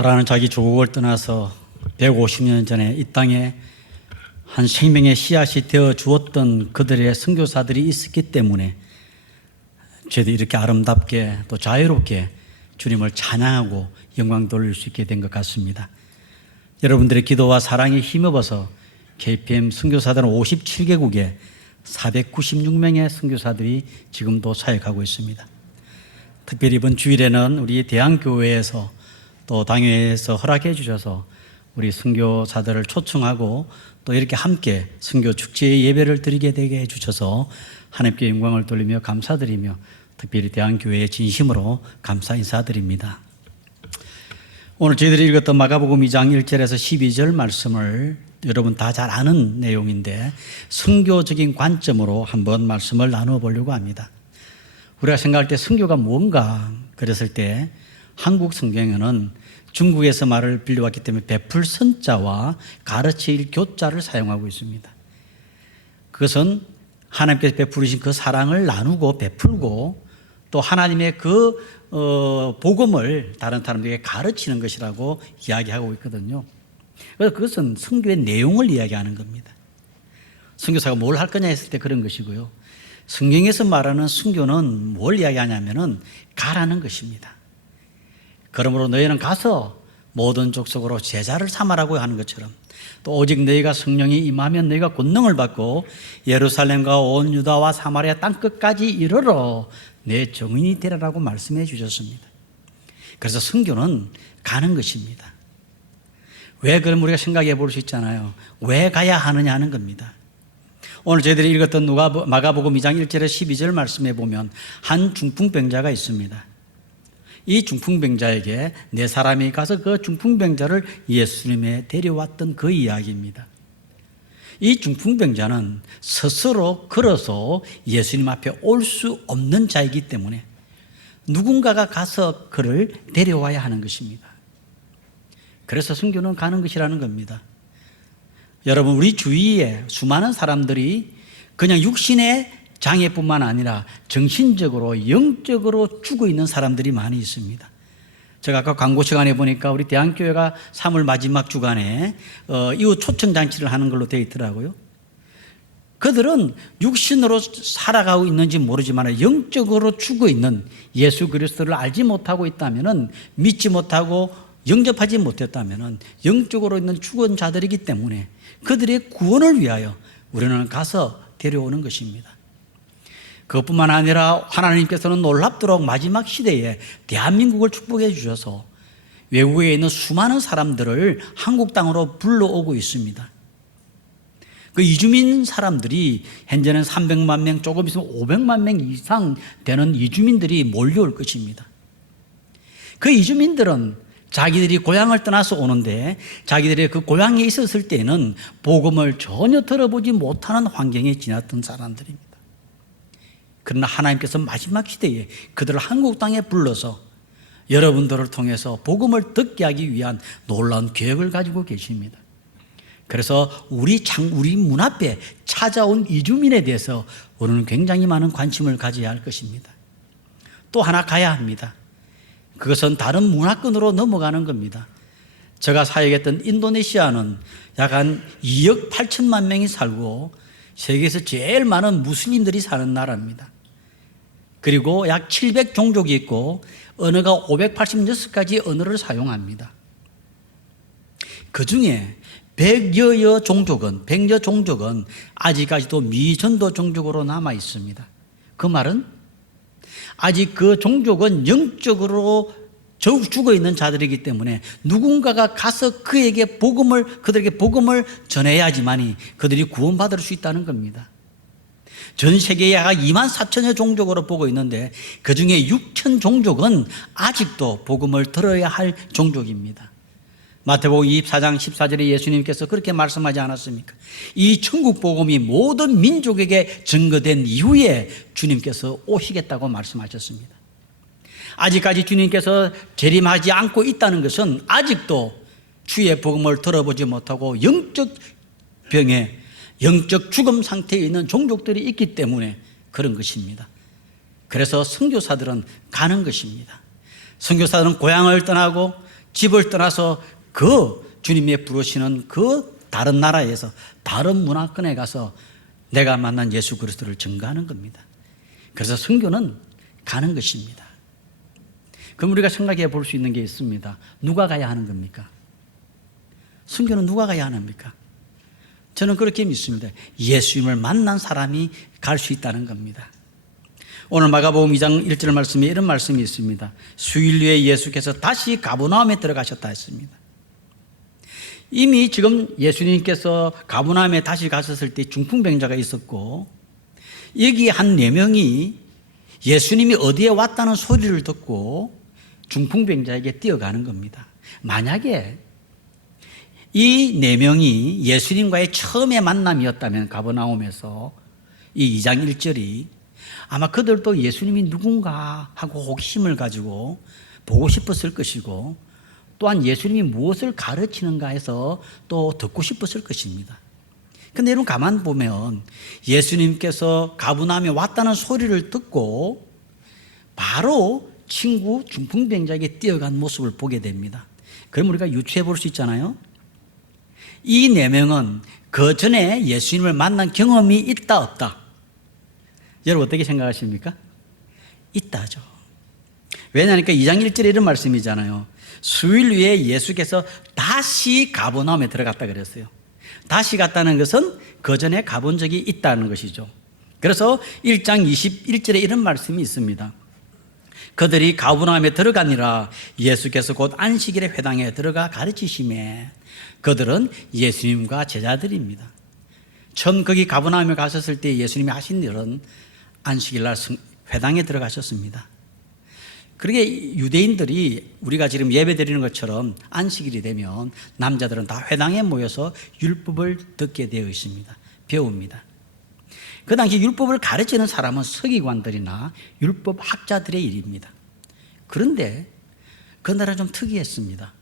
사랑하는 자기 조국을 떠나서 150년 전에 이 땅에 한 생명의 씨앗이 되어 주었던 그들의 선교사들이 있었기 때문에 저희도 이렇게 아름답게 또 자유롭게 주님을 찬양하고 영광 돌릴 수 있게 된 것 같습니다. 여러분들의 기도와 사랑에 힘입어서 KPM 선교사들은 57개국에 496명의 선교사들이 지금도 사역하고 있습니다. 특별히 이번 주일에는 우리 대한교회에서 또 당회에서 허락해 주셔서 우리 선교사들을 초청하고 또 이렇게 함께 선교 축제의 예배를 드리게 되게 해주셔서 하나님께 영광을 돌리며 감사드리며 특별히 대한교회에 진심으로 감사 인사드립니다. 오늘 저희들이 읽었던 마가복음 2장 1절에서 12절 말씀을 여러분 다 잘 아는 내용인데 선교적인 관점으로 한번 말씀을 나누어 보려고 합니다. 우리가 생각할 때 선교가 뭔가 그랬을 때 한국 성경에는 중국에서 말을 빌려왔기 때문에 베풀 선자와 가르칠 교자를 사용하고 있습니다. 그것은 하나님께서 베푸르신 그 사랑을 나누고 베풀고 또 하나님의 그 복음을 다른 사람들에게 가르치는 것이라고 이야기하고 있거든요. 그래서 그것은 선교의 내용을 이야기하는 겁니다. 선교사가 뭘 할 거냐 했을 때 그런 것이고요. 성경에서 말하는 선교는 뭘 이야기하냐면은 가라는 것입니다. 그러므로 너희는 가서 모든 족속으로 제자를 삼으라고 하는 것처럼 또 오직 너희가 성령이 임하면 너희가 권능을 받고 예루살렘과 온 유다와 사마리아 땅끝까지 이르러 내 증인이 되라라고 말씀해 주셨습니다. 그래서 선교는 가는 것입니다. 왜 그럼 우리가 생각해 볼 수 있잖아요. 왜 가야 하느냐 하는 겁니다. 오늘 저희들이 읽었던 마가복음 2장 1절에 12절 말씀해 보면 한 중풍병자가 있습니다. 이 중풍병자에게 네 사람이 가서 그 중풍병자를 예수님에 데려왔던 그 이야기입니다. 이 중풍병자는 스스로 걸어서 예수님 앞에 올 수 없는 자이기 때문에 누군가가 가서 그를 데려와야 하는 것입니다. 그래서 선교는 가는 것이라는 겁니다. 여러분, 우리 주위에 수많은 사람들이 그냥 육신의 장애뿐만 아니라 정신적으로 영적으로 죽어 있는 사람들이 많이 있습니다. 제가 아까 광고 시간에 보니까 우리 대한교회가 3월 마지막 주간에 이후 초청잔치를 하는 걸로 되어 있더라고요. 그들은 육신으로 살아가고 있는지 모르지만 영적으로 죽어 있는 예수 그리스도를 알지 못하고 있다면 믿지 못하고 영접하지 못했다면 영적으로 있는 죽은 자들이기 때문에 그들의 구원을 위하여 우리는 가서 데려오는 것입니다. 그것뿐만 아니라 하나님께서는 놀랍도록 마지막 시대에 대한민국을 축복해 주셔서 외국에 있는 수많은 사람들을 한국 땅으로 불러오고 있습니다. 그 이주민 사람들이 현재는 300만 명, 조금 있으면 500만 명 이상 되는 이주민들이 몰려올 것입니다. 그 이주민들은 자기들이 고향을 떠나서 오는데 자기들의 그 고향에 있었을 때는 복음을 전혀 들어보지 못하는 환경에 지났던 사람들입니다. 그러나 하나님께서 마지막 시대에 그들을 한국 땅에 불러서 여러분들을 통해서 복음을 듣게 하기 위한 놀라운 계획을 가지고 계십니다. 그래서 우리 문 앞에 찾아온 이주민에 대해서 우리는 굉장히 많은 관심을 가져야 할 것입니다. 또 하나 가야 합니다. 그것은 다른 문화권으로 넘어가는 겁니다. 제가 사역했던 인도네시아는 약 한 2억 8천만 명이 살고 세계에서 제일 많은 무슬림들이 사는 나라입니다. 그리고 약 700종족이 있고 언어가 586가지 언어를 사용합니다. 그 중에 100여 종족은 아직까지도 미전도 종족으로 남아 있습니다. 그 말은 아직 그 종족은 영적으로 죽어 있는 자들이기 때문에 누군가가 가서 그들에게 복음을 전해야지만이 그들이 구원받을 수 있다는 겁니다. 전 세계에 약 2만 4천여 종족으로 보고 있는데 그 중에 6천 종족은 아직도 복음을 들어야 할 종족입니다. 마태복음 24장 14절에 예수님께서 그렇게 말씀하지 않았습니까? 이 천국 복음이 모든 민족에게 증거된 이후에 주님께서 오시겠다고 말씀하셨습니다. 아직까지 주님께서 재림하지 않고 있다는 것은 아직도 주의 복음을 들어보지 못하고 영적 병에 영적 죽음 상태에 있는 종족들이 있기 때문에 그런 것입니다. 그래서 선교사들은 가는 것입니다. 선교사들은 고향을 떠나고 집을 떠나서 그 주님의 부르시는 그 다른 나라에서 다른 문화권에 가서 내가 만난 예수 그리스도를 증거하는 겁니다. 그래서 선교는 가는 것입니다. 그럼 우리가 생각해 볼 수 있는 게 있습니다. 누가 가야 하는 겁니까? 선교는 누가 가야 합니까? 저는 그렇게 믿습니다. 예수님을 만난 사람이 갈 수 있다는 겁니다. 오늘 마가복음 2장 1절 말씀에 이런 말씀이 있습니다. 수일 후에 예수께서 다시 가버나움에 들어가셨다 했습니다. 이미 지금 예수님께서 가버나움에 다시 가셨을 때 중풍병자가 있었고, 여기 한 4명이 예수님이 어디에 왔다는 소리를 듣고 중풍병자에게 뛰어가는 겁니다. 만약에 이 4명이 예수님과의 처음의 만남이었다면 가버나움에서 이 2장 1절이 아마 그들도 예수님이 누군가 하고 호기심을 가지고 보고 싶었을 것이고, 또한 예수님이 무엇을 가르치는가 해서 또 듣고 싶었을 것입니다. 그런데 여러분 가만 보면 예수님께서 가버나움에 왔다는 소리를 듣고 바로 친구 중풍병자에게 뛰어간 모습을 보게 됩니다. 그럼 우리가 유추해 볼 수 있잖아요. 이 4명은 그 전에 예수님을 만난 경험이 있다 없다? 여러분 어떻게 생각하십니까? 있다죠. 왜냐하니까 2장 1절에 이런 말씀이잖아요. 수일 후에 예수께서 다시 가버나움에 들어갔다 그랬어요. 다시 갔다는 것은 그 전에 가본 적이 있다는 것이죠. 그래서 1장 21절에 이런 말씀이 있습니다. 그들이 가버나움에 들어가니라 예수께서 곧 안식일에 회당에 들어가 가르치시매, 그들은 예수님과 제자들입니다. 처음 거기 가버나움에 가셨을 때 예수님이 하신 일은 안식일날 회당에 들어가셨습니다. 그러게 유대인들이 우리가 지금 예배 드리는 것처럼 안식일이 되면 남자들은 다 회당에 모여서 율법을 듣게 되어 있습니다. 배웁니다. 그 당시 율법을 가르치는 사람은 서기관들이나 율법 학자들의 일입니다. 그런데 그날은 좀 특이했습니다.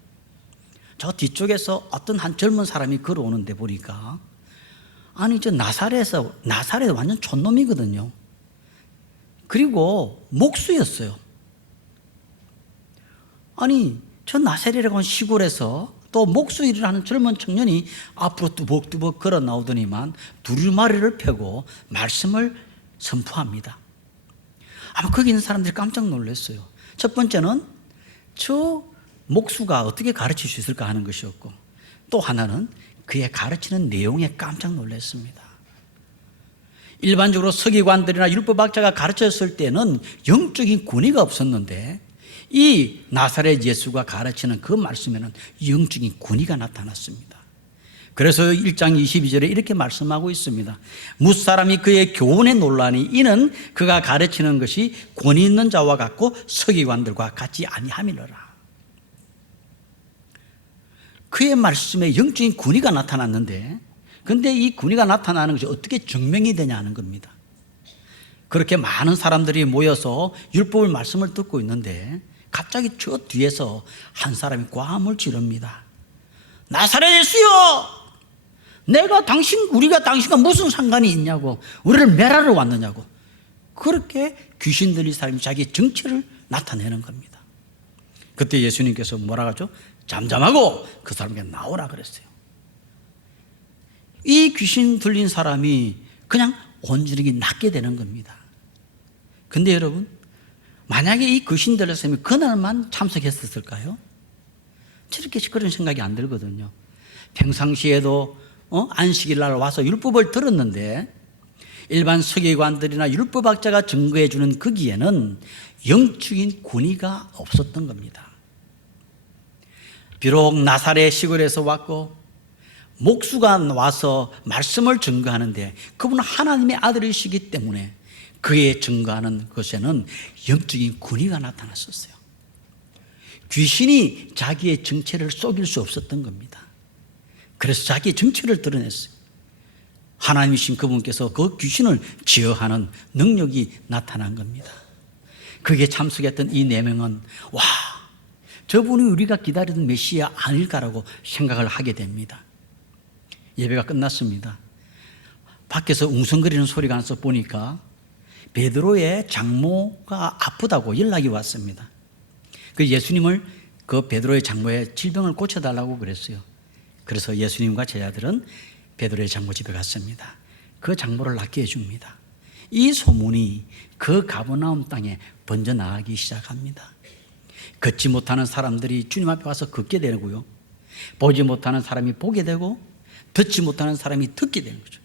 저 뒤쪽에서 어떤 한 젊은 사람이 걸어오는데 보니까, 아니 저 나사렛 완전 촌놈이거든요. 그리고 목수였어요. 아니 저 나사렛이라고 하는 시골에서 또 목수 일을 하는 젊은 청년이 앞으로 뚜벅뚜벅 걸어 나오더니만 두루마리를 펴고 말씀을 선포합니다. 아마 거기 있는 사람들이 깜짝 놀랐어요. 첫 번째는 저 목수가 어떻게 가르칠 수 있을까 하는 것이었고, 또 하나는 그의 가르치는 내용에 깜짝 놀랐습니다. 일반적으로 서기관들이나 율법학자가 가르쳤을 때는 영적인 권위가 없었는데, 이 나사렛 예수가 가르치는 그 말씀에는 영적인 권위가 나타났습니다. 그래서 1장 22절에 이렇게 말씀하고 있습니다. 무사람이 그의 교훈에 놀라니 이는 그가 가르치는 것이 권위 있는 자와 같고 서기관들과 같지 아니함이로라. 그의 말씀에 영적인 권위가 나타났는데, 그런데 이 권위가 나타나는 것이 어떻게 증명이 되냐는 겁니다. 그렇게 많은 사람들이 모여서 율법을 말씀을 듣고 있는데 갑자기 저 뒤에서 한 사람이 꽈음을 지릅니다. 나사렛 예수여, 우리가 당신과 무슨 상관이 있냐고, 우리를 멸하러 왔느냐고. 그렇게 귀신 들린 사람이 자기의 정체를 나타내는 겁니다. 그때 예수님께서 뭐라고 하죠? 잠잠하고 그 사람에게 나오라 그랬어요. 이 귀신 들린 사람이 그냥 온전히 낫게 되는 겁니다. 근데 여러분, 만약에 이 귀신 들린 사람이 그날만 참석했었을까요? 저렇게 그런 생각이 안 들거든요. 평상시에도 안식일 날 와서 율법을 들었는데 일반 서기관들이나 율법학자가 증거해 주는 거기에는 영적인 권위가 없었던 겁니다. 비록 나사렛 시골에서 왔고 목수가 와서 말씀을 증거하는데 그분은 하나님의 아들이시기 때문에 그의 증거하는 것에는 영적인 권위가 나타났었어요. 귀신이 자기의 정체를 속일 수 없었던 겁니다. 그래서 자기의 정체를 드러냈어요. 하나님이신 그분께서 그 귀신을 제어하는 능력이 나타난 겁니다. 그게 참석했던 이 4명은 와, 저분이 우리가 기다리던 메시아 아닐까라고 생각을 하게 됩니다. 예배가 끝났습니다. 밖에서 웅성거리는 소리가 나서 보니까 베드로의 장모가 아프다고 연락이 왔습니다. 그 예수님을 그 베드로의 장모의 질병을 고쳐달라고 그랬어요. 그래서 예수님과 제자들은 베드로의 장모 집에 갔습니다. 그 장모를 낫게 해줍니다. 이 소문이 그 가버나움 땅에 번져나가기 시작합니다. 걷지 못하는 사람들이 주님 앞에 와서 걷게 되고요, 보지 못하는 사람이 보게 되고, 듣지 못하는 사람이 듣게 되는 거죠.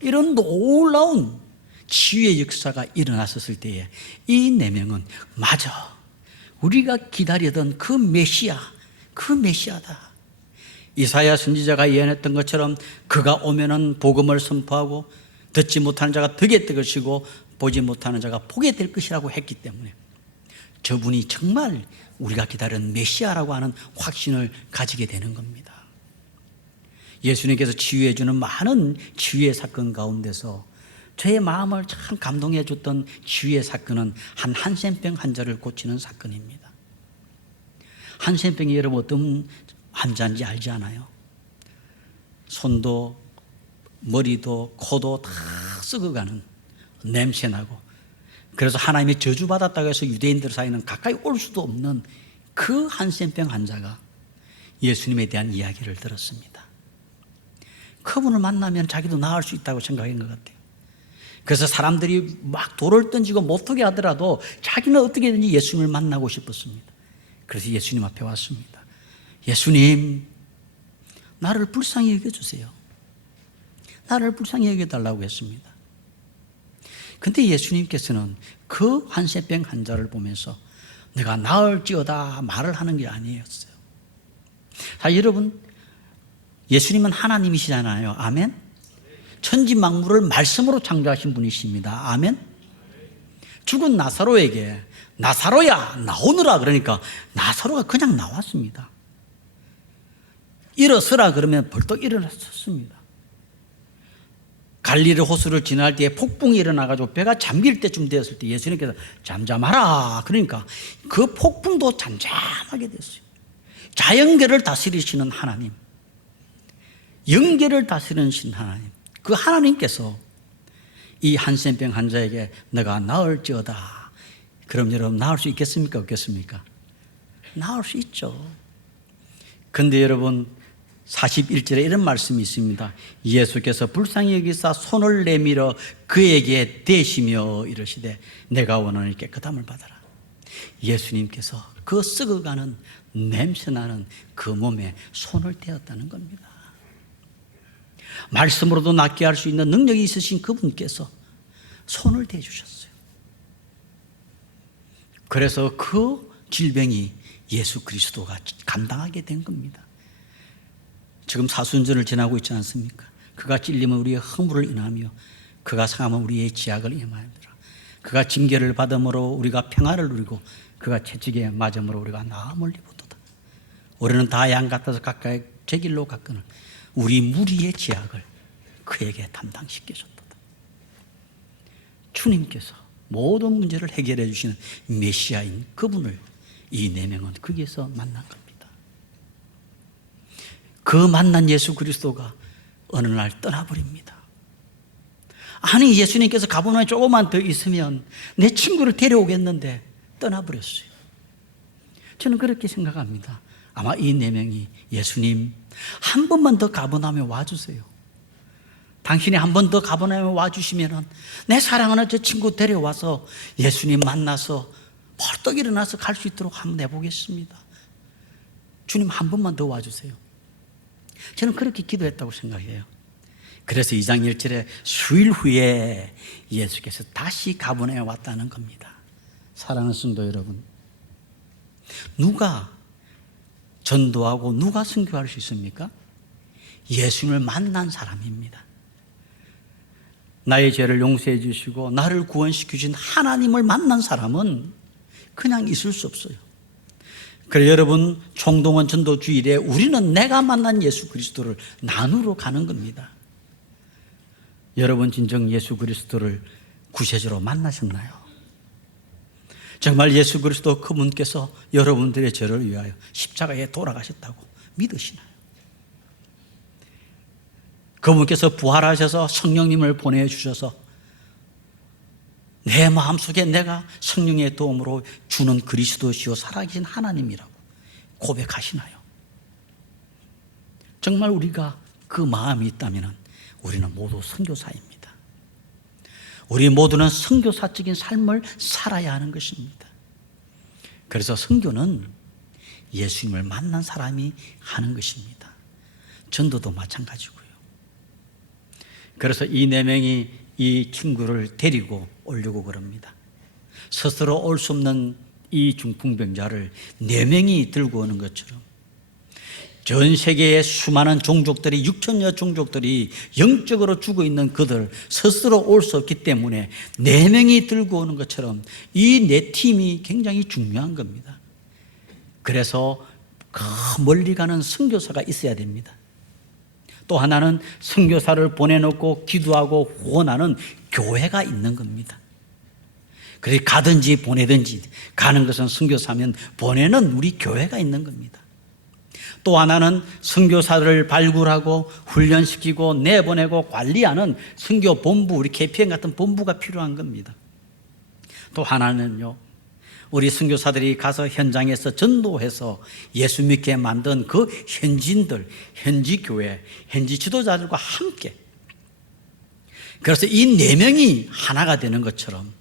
이런 놀라운 치유의 역사가 일어났었을 때에 이 네 명은 맞아, 우리가 기다리던 그 메시아, 그 메시아다. 이사야 선지자가 예언했던 것처럼 그가 오면은 복음을 선포하고 듣지 못하는 자가 듣게 될 것이고 보지 못하는 자가 보게 될 것이라고 했기 때문에 저분이 정말 우리가 기다리는 메시아라고 하는 확신을 가지게 되는 겁니다. 예수님께서 치유해 주는 많은 치유의 사건 가운데서 저의 마음을 참 감동해 줬던 치유의 사건은 한센병 환자를 고치는 사건입니다. 한센병이 여러분 어떤 환자인지 알지 않아요? 손도 머리도 코도 다 썩어가는, 냄새나고, 그래서 하나님의 저주받았다고 해서 유대인들 사이는 가까이 올 수도 없는 그 한센병 환자가 예수님에 대한 이야기를 들었습니다. 그분을 만나면 자기도 나을 수 있다고 생각한 것 같아요. 그래서 사람들이 막 돌을 던지고 못하게 하더라도 자기는 어떻게든지 예수님을 만나고 싶었습니다. 그래서 예수님 앞에 왔습니다. 예수님, 나를 불쌍히 여겨주세요. 나를 불쌍히 여겨달라고 했습니다. 근데 예수님께서는 그 한센병 환자를 보면서 내가 나을지어다 말을 하는 게 아니었어요. 자, 여러분, 예수님은 하나님이시잖아요. 아멘? 천지 만물을 말씀으로 창조하신 분이십니다. 아멘? 죽은 나사로에게 나사로야 나오너라 그러니까 나사로가 그냥 나왔습니다. 일어서라 그러면 벌떡 일어났습니다. 갈릴리 호수를 지날 때에 폭풍이 일어나가지고 배가 잠길 때쯤 되었을 때 예수님께서 잠잠하라 그러니까 그 폭풍도 잠잠하게 됐어요. 자연계를 다스리시는 하나님, 영계를 다스리는 하나님, 그 하나님께서 이 한센병 환자에게 내가 나을지어다. 그럼 여러분 나을 수 있겠습니까? 없겠습니까? 나을 수 있죠. 그런데 여러분 41절에 이런 말씀이 있습니다. 예수께서 불쌍히 여기사 손을 내밀어 그에게 대시며 이르시되 내가 원하는 깨끗함을 받아라. 예수님께서 그 썩어가는 냄새나는 그 몸에 손을 대었다는 겁니다. 말씀으로도 낫게 할 수 있는 능력이 있으신 그분께서 손을 대주셨어요. 그래서 그 질병이 예수 그리스도가 감당하게 된 겁니다. 지금 사순절을 지나고 있지 않습니까? 그가 찔림은 우리의 허물을 인하며 그가 상함은 우리의 지약을 인하였더라. 그가 징계를 받음으로 우리가 평화를 누리고 그가 채찍에 맞음으로 우리가 나음을 입었도다. 우리는 다 양 같아서 각각 제 길로 갔거늘 우리 무리의 지약을 그에게 담당시키셨도다. 주님께서 모든 문제를 해결해 주시는 메시아인 그분을 이 네 명은 거기에서 만난 겁니다. 그 만난 예수 그리스도가 어느 날 떠나버립니다. 아니, 예수님께서 가버나움에 조금만 더 있으면 내 친구를 데려오겠는데 떠나버렸어요. 저는 그렇게 생각합니다. 아마 이 네 명이 예수님 한 번만 더 가버나움에 와주세요. 당신이 한 번 더 가버나움에 와주시면 내 사랑하는 저 친구 데려와서 예수님 만나서 벌떡 일어나서 갈 수 있도록 한번 해보겠습니다. 주님 한 번만 더 와주세요. 저는 그렇게 기도했다고 생각해요. 그래서 2장 1절에 수일 후에 예수께서 다시 가버나움에 왔다는 겁니다. 사랑하는 성도 여러분, 누가 전도하고 누가 선교할 수 있습니까? 예수님을 만난 사람입니다. 나의 죄를 용서해 주시고 나를 구원시켜 주신 하나님을 만난 사람은 그냥 있을 수 없어요. 그래서 여러분 총동원 전도 주일에 우리는 내가 만난 예수 그리스도를 나누러 가는 겁니다. 여러분 진정 예수 그리스도를 구세주로 만나셨나요? 정말 예수 그리스도 그분께서 여러분들의 죄를 위하여 십자가에 돌아가셨다고 믿으시나요? 그분께서 부활하셔서 성령님을 보내주셔서 내 마음속에 내가 성령의 도움으로 주는 그리스도시요 살아계신 하나님이라고 고백하시나요? 정말 우리가 그 마음이 있다면 우리는 모두 선교사입니다. 우리 모두는 선교사적인 삶을 살아야 하는 것입니다. 그래서 선교는 예수님을 만난 사람이 하는 것입니다. 전도도 마찬가지고요. 그래서 이 네 명이 이 친구를 데리고 오려고 그럽니다. 스스로 올 수 없는 이 중풍병자를 네 명이 들고 오는 것처럼 전 세계의 수많은 종족들이 6천여 종족들이 영적으로 죽어 있는 그들 스스로 올 수 없기 때문에 네 명이 들고 오는 것처럼 이 네 팀이 굉장히 중요한 겁니다. 그래서 멀리 가는 선교사가 있어야 됩니다. 또 하나는 선교사를 보내놓고 기도하고 후원하는 교회가 있는 겁니다. 그래 가든지 보내든지 가는 것은 선교사면 보내는 우리 교회가 있는 겁니다. 또 하나는 선교사를 발굴하고 훈련시키고 내보내고 관리하는 선교본부, 우리 KPN 같은 본부가 필요한 겁니다. 또 하나는요, 우리 선교사들이 가서 현장에서 전도해서 예수 믿게 만든 그 현지인들, 현지 교회, 현지 지도자들과 함께, 그래서 이 네 명이 하나가 되는 것처럼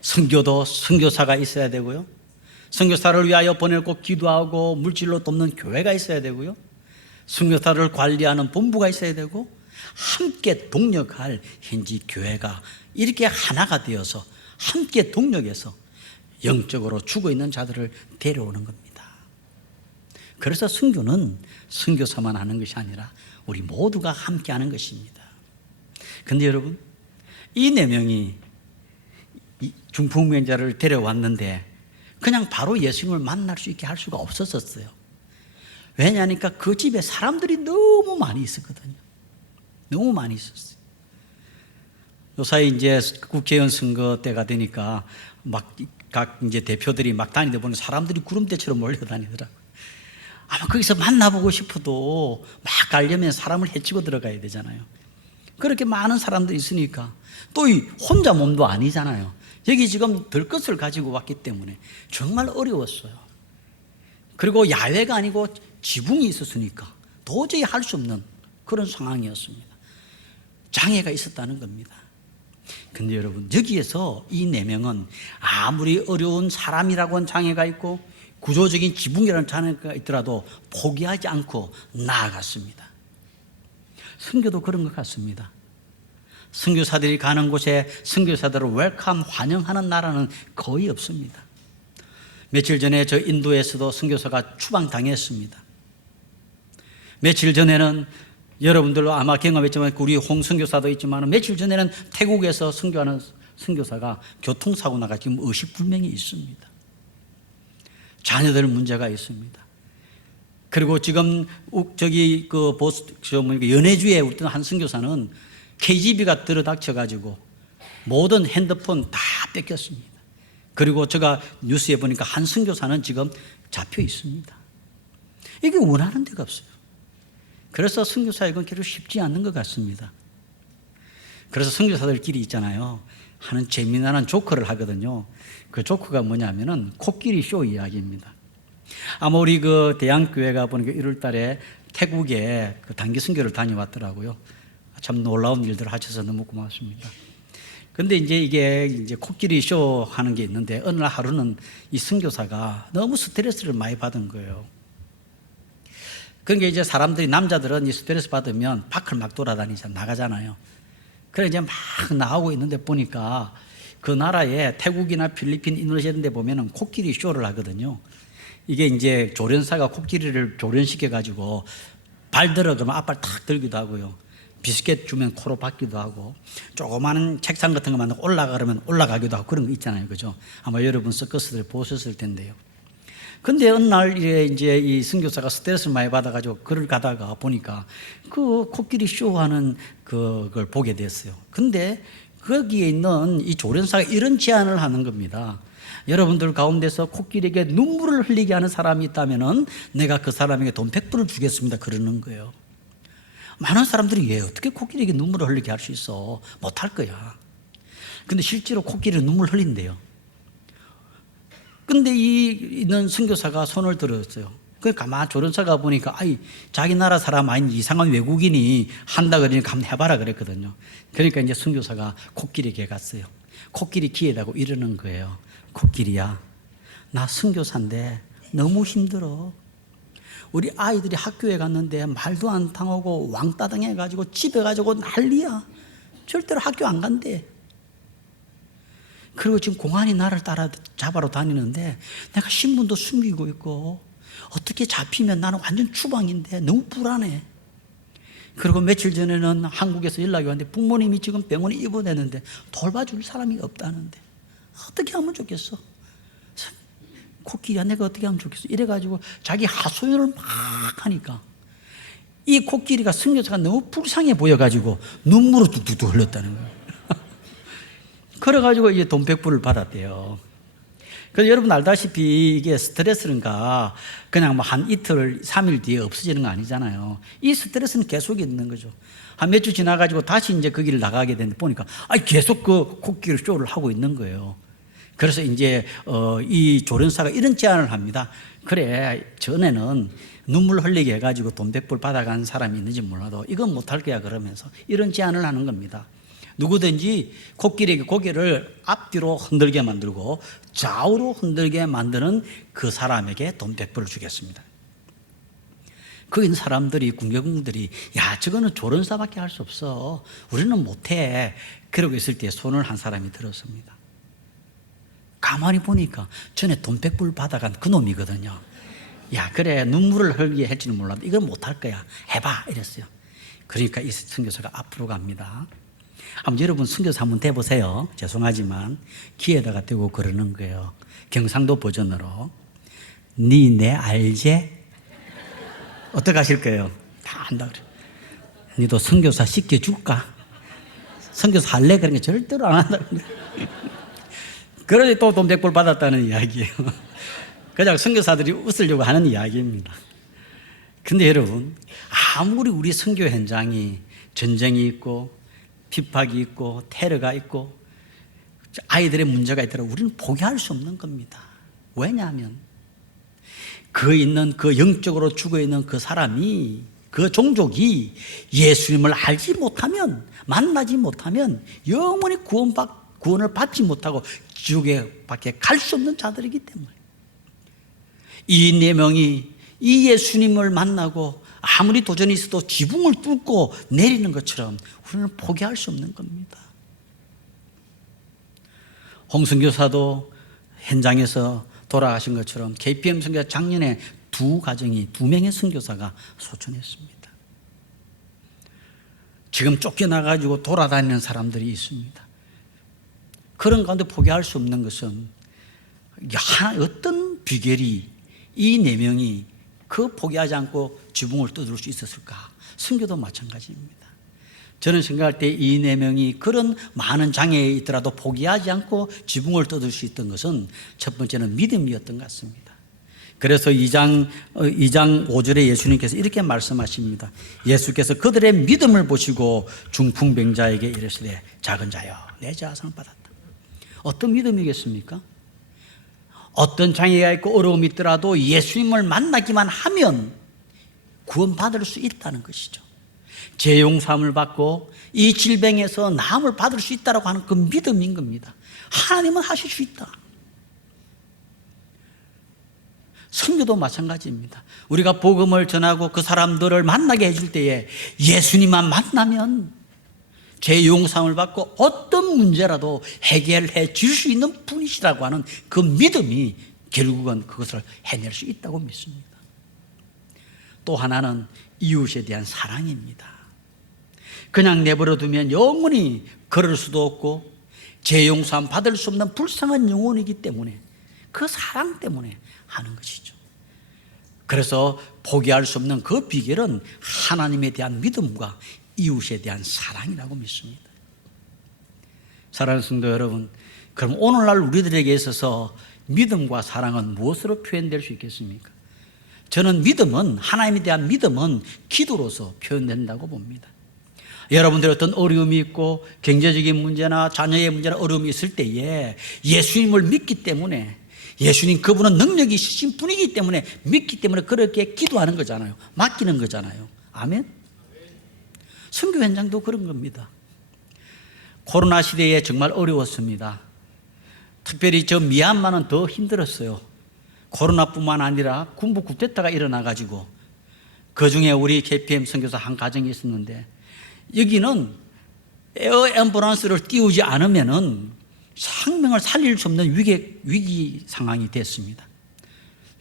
선교도 선교사가 있어야 되고요, 선교사를 위하여 보내고 기도하고 물질로 돕는 교회가 있어야 되고요, 선교사를 관리하는 본부가 있어야 되고, 함께 동력할 현지 교회가 이렇게 하나가 되어서 함께 동력해서 영적으로 죽어있는 자들을 데려오는 겁니다. 그래서 선교는 선교사만 하는 것이 아니라 우리 모두가 함께 하는 것입니다. 그런데 여러분, 이 네 명이 중풍병자를 데려왔는데 그냥 바로 예수님을 만날 수 있게 할 수가 없었어요. 왜냐하니까 그 집에 사람들이 너무 많이 있었거든요. 너무 많이 있었어요. 요사이 이제 국회의원 선거 때가 되니까 막 각 이제 대표들이 막 다니다 보니 사람들이 구름대처럼 몰려다니더라고요. 아마 거기서 만나보고 싶어도 막 가려면 사람을 헤치고 들어가야 되잖아요. 그렇게 많은 사람들이 있으니까 또 혼자 몸도 아니잖아요. 여기 지금 들것을 가지고 왔기 때문에 정말 어려웠어요. 그리고 야외가 아니고 지붕이 있었으니까 도저히 할 수 없는 그런 상황이었습니다. 장애가 있었다는 겁니다. 근데 여러분, 여기에서 이 네 명은 아무리 어려운 사람이라고 하는 장애가 있고 구조적인 지붕이라는 장애가 있더라도 포기하지 않고 나아갔습니다. 선교도 그런 것 같습니다. 선교사들이 가는 곳에 선교사들을 웰컴, 환영하는 나라는 거의 없습니다. 며칠 전에 저 인도에서도 선교사가 추방당했습니다. 며칠 전에는 여러분들도 아마 경험했지만 우리 홍 선교사도 있지만 며칠 전에는 태국에서 선교하는 선교사가 교통사고 나가 지금 의식불명이 있습니다. 자녀들 문제가 있습니다. 그리고 지금 저기 그 연해주에 어떤 한 선교사는 KGB가 들어닥쳐가지고 모든 핸드폰 다 뺏겼습니다. 그리고 제가 뉴스에 보니까 한 선교사는 지금 잡혀 있습니다. 이게 원하는 데가 없어요. 그래서 선교사 이건 결국 쉽지 않는 것 같습니다. 그래서 선교사들끼리 있잖아요, 하는 재미나는 조커를 하거든요. 그 조커가 뭐냐면은 코끼리 쇼 이야기입니다. 아마 우리 그 대양교회가 보니까 1월 달에 태국에 그 단기 선교를 다녀왔더라고요. 참 놀라운 일들을 하셔서 너무 고맙습니다. 근데 이게 이제 코끼리 쇼 하는 게 있는데 어느 날 하루는 이 선교사가 너무 스트레스를 많이 받은 거예요. 그러니까 이제 사람들이, 남자들은 이 스트레스 받으면 밖을 막 돌아다니잖아요. 나가잖아요. 그래 이제 막 나오고 있는데 보니까 그 나라에 태국이나 필리핀, 인도네시아 이런 데 보면은 코끼리 쇼를 하거든요. 이게 이제 조련사가 코끼리를 조련시켜가지고 발 들어 그러면 앞발 탁 들기도 하고요. 비스켓 주면 코로 받기도 하고, 조그마한 책상 같은 거 만들고 올라가 그러면 올라가기도 하고 그런 거 있잖아요. 그죠? 아마 여러분 서커스들 보셨을 텐데요. 근데 어느 날 이제 이 선교사가 스트레스를 많이 받아가지고 글을 가다가 보니까 그 코끼리 쇼하는 그걸 보게 됐어요. 근데 거기에 있는 이 조련사가 이런 제안을 하는 겁니다. 여러분들 가운데서 코끼리에게 눈물을 흘리게 하는 사람이 있다면은 내가 그 사람에게 돈 100불을 주겠습니다. 그러는 거예요. 많은 사람들이 왜 어떻게 코끼리에게 눈물을 흘리게 할 수 있어? 못할 거야. 근데 실제로 코끼리는 눈물 흘린대요. 근데 있는 선교사가 손을 들었어요. 그 가만 조련사가 보니까 아이 자기 나라 사람 아닌 이상한 외국인이 한다 그러니까 한번 해봐라 그랬거든요. 그러니까 이제 선교사가 코끼리에게 갔어요. 코끼리 귀에 대고 이러는 거예요. 코끼리야, 나 선교사인데 너무 힘들어. 우리 아이들이 학교에 갔는데 말도 안 통하고 왕따 당해가지고 집에 가지고 난리야. 절대로 학교 안 간대. 그리고 지금 공안이 나를 따라 잡아러 다니는데 내가 신분도 숨기고 있고 어떻게 잡히면 나는 완전 추방인데 너무 불안해. 그리고 며칠 전에는 한국에서 연락이 왔는데 부모님이 지금 병원에 입원했는데 돌봐줄 사람이 없다는데 어떻게 하면 좋겠어? 코끼리야, 내가 어떻게 하면 좋겠어? 이래가지고 자기 하소연을 막 하니까 이 코끼리가 선교사가 너무 불쌍해 보여가지고 눈물을 뚝뚝뚝 흘렸다는 거예요. 그래가지고 이제 돈 100불을 받았대요. 그래서 여러분 알다시피 이게 스트레스는가 그냥 뭐 한 이틀, 3일 뒤에 없어지는 거 아니잖아요. 이 스트레스는 계속 있는 거죠. 한 몇 주 지나가지고 다시 이제 그 길을 나가게 되는데 보니까 계속 그 코끼리 쇼를 하고 있는 거예요. 그래서 이제 이 조련사가 이런 제안을 합니다. 그래, 전에는 눈물 흘리게 해가지고 돈 100불 받아간 사람이 있는지 몰라도 이건 못할 거야 그러면서 이런 제안을 하는 겁니다. 누구든지 코끼리에게 고개를 앞뒤로 흔들게 만들고 좌우로 흔들게 만드는 그 사람에게 돈 100불을 주겠습니다. 거기 있는 사람들이, 궁계공들이 야, 저거는 조련사밖에 할 수 없어, 우리는 못해, 그러고 있을 때 손을 한 사람이 들었습니다. 가만히 보니까 전에 돈 100불 받아간 그 놈이거든요. 야, 그래, 눈물을 흘리게 할지는 몰라도 이건 못할 거야, 해봐, 이랬어요. 그러니까 이 선교사가 앞으로 갑니다. 한번 여러분 선교사 한번 대보세요. 죄송하지만 귀에다가 대고 그러는 거예요. 경상도 버전으로. 니 내 알제? 어떻게 하실 거예요? 다 안다 그래. 니도 선교사 시켜줄까? 선교사 할래? 그런 게 절대로 안 한다 그래. 그러니 또 돈 100불 받았다는 이야기예요. 그냥 선교사들이 웃으려고 하는 이야기입니다. 근데 여러분, 아무리 우리 선교 현장이 전쟁이 있고 핍박이 있고 테러가 있고 아이들의 문제가 있더라도 우리는 포기할 수 없는 겁니다. 왜냐하면 그 영적으로 죽어있는 그 사람이, 그 종족이 예수님을 알지 못하면, 만나지 못하면 영원히 구원을 받지 못하고 지옥에 밖에 갈 수 없는 자들이기 때문에 이 4명이 이 예수님을 만나고 아무리 도전이 있어도 지붕을 뚫고 내리는 것처럼 우리는 포기할 수 없는 겁니다. 홍선교사도 현장에서 돌아가신 것처럼 KPM 선교사 작년에 2명의 선교사가 소천했습니다. 지금 쫓겨나가지고 돌아다니는 사람들이 있습니다. 그런 가운데 포기할 수 없는 것은 어떤 비결이 이 4명이 그 포기하지 않고 지붕을 뜯을 수 있었을까? 선교도 마찬가지입니다. 저는 생각할 때 이 4명이 그런 많은 장애에 있더라도 포기하지 않고 지붕을 뜯을 수 있던 것은 첫 번째는 믿음이었던 것 같습니다. 그래서 2장 5절에 예수님께서 이렇게 말씀하십니다. 예수께서 그들의 믿음을 보시고 중풍병자에게 이르시되 작은 자여 내 자성을 받았다. 어떤 믿음이겠습니까? 어떤 장애가 있고 어려움이 있더라도 예수님을 만나기만 하면 구원받을 수 있다는 것이죠. 죄 용서함을 받고 이 질병에서 나음을 받을 수 있다고 하는 그 믿음인 겁니다. 하나님은 하실 수 있다. 선교도 마찬가지입니다. 우리가 복음을 전하고 그 사람들을 만나게 해줄 때에 예수님만 만나면 죄 용서함을 받고 어떤 문제라도 해결해 줄 수 있는 분이시라고 하는 그 믿음이 결국은 그것을 해낼 수 있다고 믿습니다. 또 하나는 이웃에 대한 사랑입니다. 그냥 내버려 두면 영원히 걸을 수도 없고 죄 용서함 받을 수 없는 불쌍한 영혼이기 때문에 그 사랑 때문에 하는 것이죠. 그래서 포기할 수 없는 그 비결은 하나님에 대한 믿음과 이웃에 대한 사랑이라고 믿습니다. 사랑하는 성도 여러분, 그럼 오늘날 우리들에게 있어서 믿음과 사랑은 무엇으로 표현될 수 있겠습니까? 저는 믿음은, 하나님에 대한 믿음은 기도로서 표현된다고 봅니다. 여러분들이 어떤 어려움이 있고 경제적인 문제나 자녀의 문제나 어려움이 있을 때에 예수님을 믿기 때문에 예수님 그분은 능력이 있으신 분이기 때문에 믿기 때문에 그렇게 기도하는 거잖아요. 맡기는 거잖아요. 아멘. 선교 현장도 그런 겁니다. 코로나 시대에 정말 어려웠습니다. 특별히 저 미얀마는 더 힘들었어요. 코로나뿐만 아니라 군부 쿠데타가 일어나가지고 그중에 우리 KPM 선교사 한 가정이 있었는데 여기는 에어 앰뷸런스를 띄우지 않으면은 생명을 살릴 수 없는 위기 상황이 됐습니다.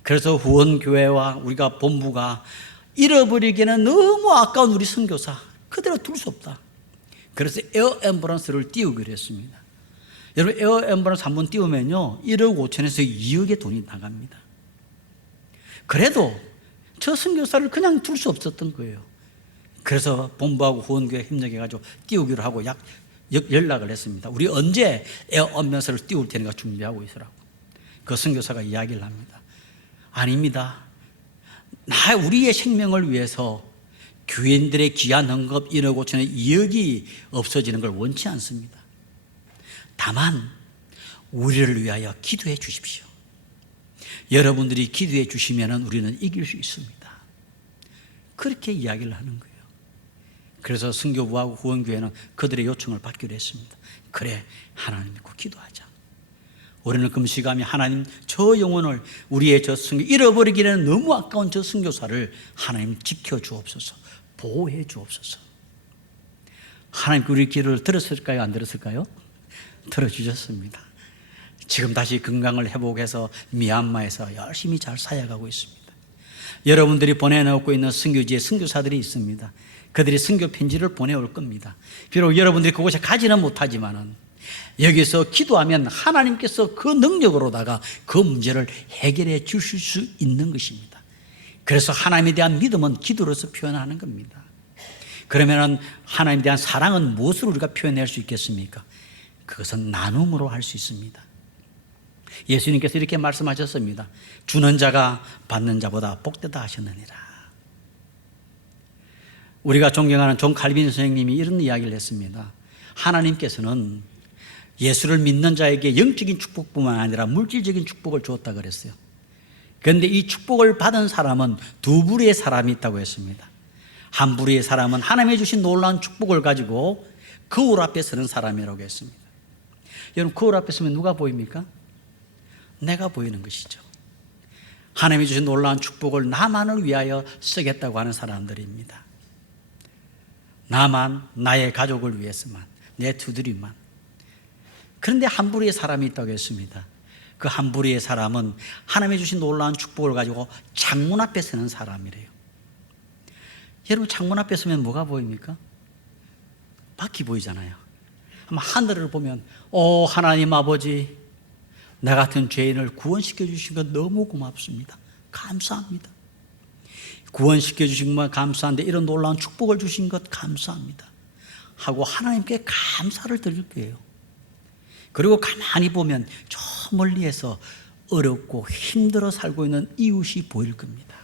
그래서 후원교회와 우리가 본부가 잃어버리기에는 너무 아까운 우리 선교사 그대로 둘 수 없다. 그래서 에어 앰뷸런스를 띄우기로 했습니다. 여러분 에어 앰뷸런스 한번 띄우면요 1억 5천에서 2억의 돈이 나갑니다. 그래도 저 선교사를 그냥 둘 수 없었던 거예요. 그래서 본부하고 후원교회 협력해가지고 띄우기로 하고 연락을 했습니다. 우리 언제 에어 앰뷸런스를 띄울 테니까 준비하고 있으라고. 그 선교사가 이야기를 합니다. 아닙니다. 우리의 생명을 위해서 교인들의 귀한 헌금 1억 5천에 2억이 없어지는 걸 원치 않습니다. 다만 우리를 위하여 기도해 주십시오. 여러분들이 기도해 주시면 우리는 이길 수 있습니다. 그렇게 이야기를 하는 거예요. 그래서 선교부하고 후원교회는 그들의 요청을 받기로 했습니다. 그래, 하나님 믿고 기도하자. 우리는 금식하며 하나님 저 영혼을 우리의 저 선교 잃어버리기에는 너무 아까운 저 선교사를 하나님 지켜주옵소서, 보호해 주옵소서. 하나님 우리 기도를 들었을까요? 안 들었을까요? 들어주셨습니다. 지금 다시 건강을 회복해서 미얀마에서 열심히 잘 사역하고 있습니다. 여러분들이 보내놓고 있는 선교지에 선교사들이 있습니다. 그들이 선교 편지를 보내올 겁니다. 비록 여러분들이 그곳에 가지는 못하지만은 여기서 기도하면 하나님께서 그 능력으로다가 그 문제를 해결해 주실 수 있는 것입니다. 그래서 하나님에 대한 믿음은 기도로서 표현하는 겁니다. 그러면 하나님에 대한 사랑은 무엇으로 우리가 표현할 수 있겠습니까? 그것은 나눔으로 할 수 있습니다. 예수님께서 이렇게 말씀하셨습니다. 주는 자가 받는 자보다 복되다 하셨느니라. 우리가 존경하는 존 칼빈 선생님이 이런 이야기를 했습니다. 하나님께서는 예수를 믿는 자에게 영적인 축복뿐만 아니라 물질적인 축복을 주었다 그랬어요. 그런데 이 축복을 받은 사람은 두 부류의 사람이 있다고 했습니다. 한 부류의 사람은 하나님이 주신 놀라운 축복을 가지고 거울 앞에 서는 사람이라고 했습니다. 여러분 거울 앞에 서면 누가 보입니까? 내가 보이는 것이죠. 하나님이 주신 놀라운 축복을 나만을 위하여 쓰겠다고 하는 사람들입니다. 나만, 나의 가족을 위해서만, 내 두드림만. 그런데 한 부류의 사람이 있다고 했습니다. 그 한 부류의 사람은 하나님이 주신 놀라운 축복을 가지고 창문 앞에 서는 사람이래요. 여러분 창문 앞에 서면 뭐가 보입니까? 밖이 보이잖아요. 아마 하늘을 보면 하나님 아버지, 나 같은 죄인을 구원시켜 주신 것 너무 고맙습니다. 감사합니다. 구원시켜 주신 것 감사한데 이런 놀라운 축복을 주신 것 감사합니다 하고 하나님께 감사를 드릴 거예요. 그리고 가만히 보면 저 멀리에서 어렵고 힘들어 살고 있는 이웃이 보일 겁니다.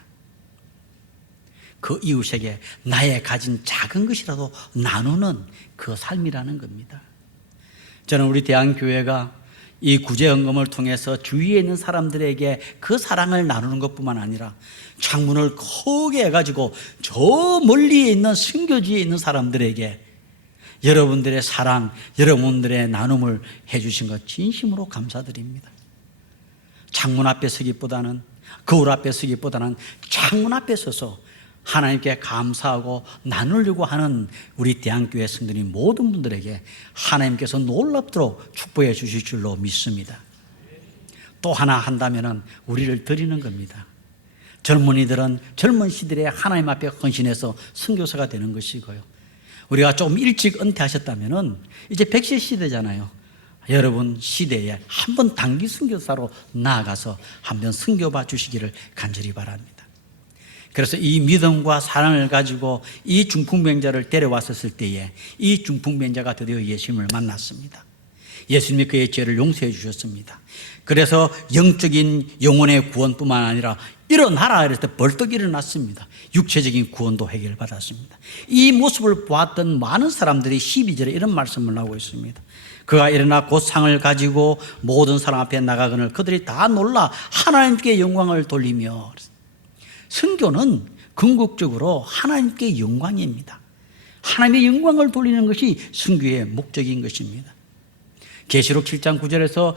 그 이웃에게 나의 가진 작은 것이라도 나누는 그 삶이라는 겁니다. 저는 우리 대한교회가 이 구제헌금을 통해서 주위에 있는 사람들에게 그 사랑을 나누는 것뿐만 아니라 창문을 크게 해가지고 저 멀리에 있는 선교지에 있는 사람들에게 여러분들의 사랑, 여러분들의 나눔을 해주신 것 진심으로 감사드립니다. 창문 앞에 서기보다는, 거울 앞에 서기보다는 창문 앞에 서서 하나님께 감사하고 나누려고 하는 우리 대한교회 성도님 모든 분들에게 하나님께서 놀랍도록 축복해 주실 줄로 믿습니다. 또 하나 한다면 우리를 드리는 겁니다. 젊은이들은 젊은 시들에 하나님 앞에 헌신해서 선교사가 되는 것이고요. 우리가 좀 일찍 은퇴하셨다면 이제 100세 시대잖아요. 여러분 시대에 한번 단기 선교사로 나아가서 한번 선교봐 주시기를 간절히 바랍니다. 그래서 이 믿음과 사랑을 가지고 이 중풍병자를 데려왔었을 때에 이 중풍병자가 드디어 예수님을 만났습니다. 예수님이 그의 죄를 용서해 주셨습니다. 그래서 영적인 영혼의 구원뿐만 아니라 일어나라 이랬을 때 벌떡 일어났습니다. 육체적인 구원도 해결받았습니다. 이 모습을 보았던 많은 사람들이 12절에 이런 말씀을 하고 있습니다. 그가 일어나 곧 상을 가지고 모든 사람 앞에 나가거늘 그들이 다 놀라 하나님께 영광을 돌리며. 선교는 궁극적으로 하나님께 영광입니다. 하나님의 영광을 돌리는 것이 선교의 목적인 것입니다. 계시록 7장 9절에서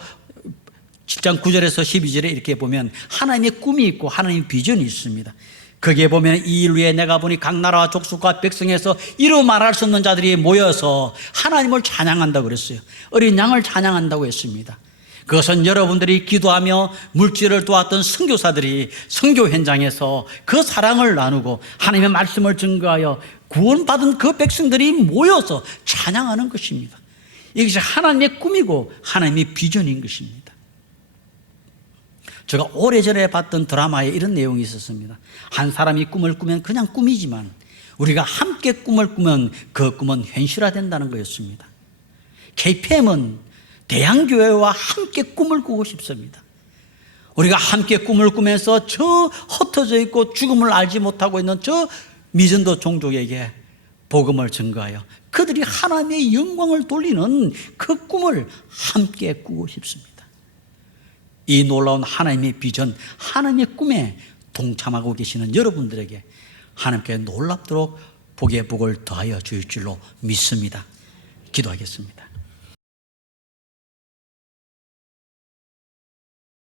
12절에 이렇게 보면 하나님의 꿈이 있고 하나님의 비전이 있습니다. 거기에 보면 이 일 후에 내가 보니 각 나라와 족속과 백성에서 이루 말할 수 없는 자들이 모여서 하나님을 찬양한다고 그랬어요. 어린 양을 찬양한다고 했습니다. 그것은 여러분들이 기도하며 물질을 도왔던 선교사들이 선교 현장에서 그 사랑을 나누고 하나님의 말씀을 증거하여 구원받은 그 백성들이 모여서 찬양하는 것입니다. 이것이 하나님의 꿈이고 하나님의 비전인 것입니다. 제가 오래전에 봤던 드라마에 이런 내용이 있었습니다. 한 사람이 꿈을 꾸면 그냥 꿈이지만 우리가 함께 꿈을 꾸면 그 꿈은 현실화된다는 거였습니다. KPM은 대양교회와 함께 꿈을 꾸고 싶습니다. 우리가 함께 꿈을 꾸면서 저 흩어져 있고 죽음을 알지 못하고 있는 저 미전도 종족에게 복음을 증거하여 그들이 하나님의 영광을 돌리는 그 꿈을 함께 꾸고 싶습니다. 이 놀라운 하나님의 비전, 하나님의 꿈에 동참하고 계시는 여러분들에게 하나님께 놀랍도록 복의 복을 더하여 주실 줄로 믿습니다. 기도하겠습니다.